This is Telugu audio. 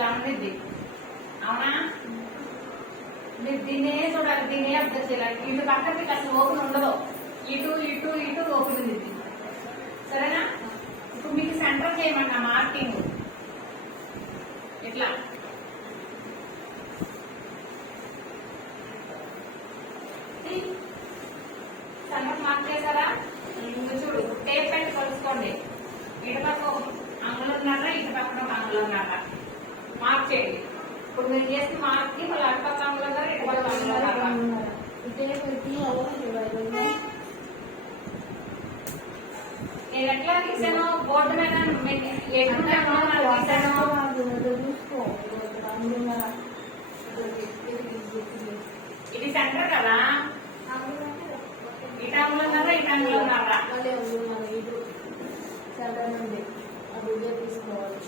ఇలా ఉండిద్ది. అవునా? మీరు దీన్నే చూడాలి, దీన్నే అబ్జర్వ్ చేయాలి. ఇటు పక్కన మీకు అసలు ఓపెన్ ఉండదు, ఇటు ఇటు ఇటు ఓపెన్ ఉంది. సరేనా? ఇప్పుడు మీకు సెంటర్ చేయమన్నా మార్కింగ్ ఇట్లా సెంటర్ మార్క్ చేశారా? చూడు, టేప్ పెట్టి కలుసుకోండి. ఇటు పక్క అంగుళంన్నర, ఇటు పక్కన ఒక అంగుళంన్నర మార్క్ చేయండి. ఇప్పుడు మీరు చేసిన మార్క్ కి మళ్ళీ అటు పక్క అంగుళంన్నర, ఇటు పక్క అంగుళంన్నర. నేను ఎట్లా తీసాను బోర్డు మీద ఇది సెంటర్ కదా, ఇటు అంగుళంన్నర, ఇటు అంగుళంన్నర సెంటర్ నుండి తీసుకోవాలి.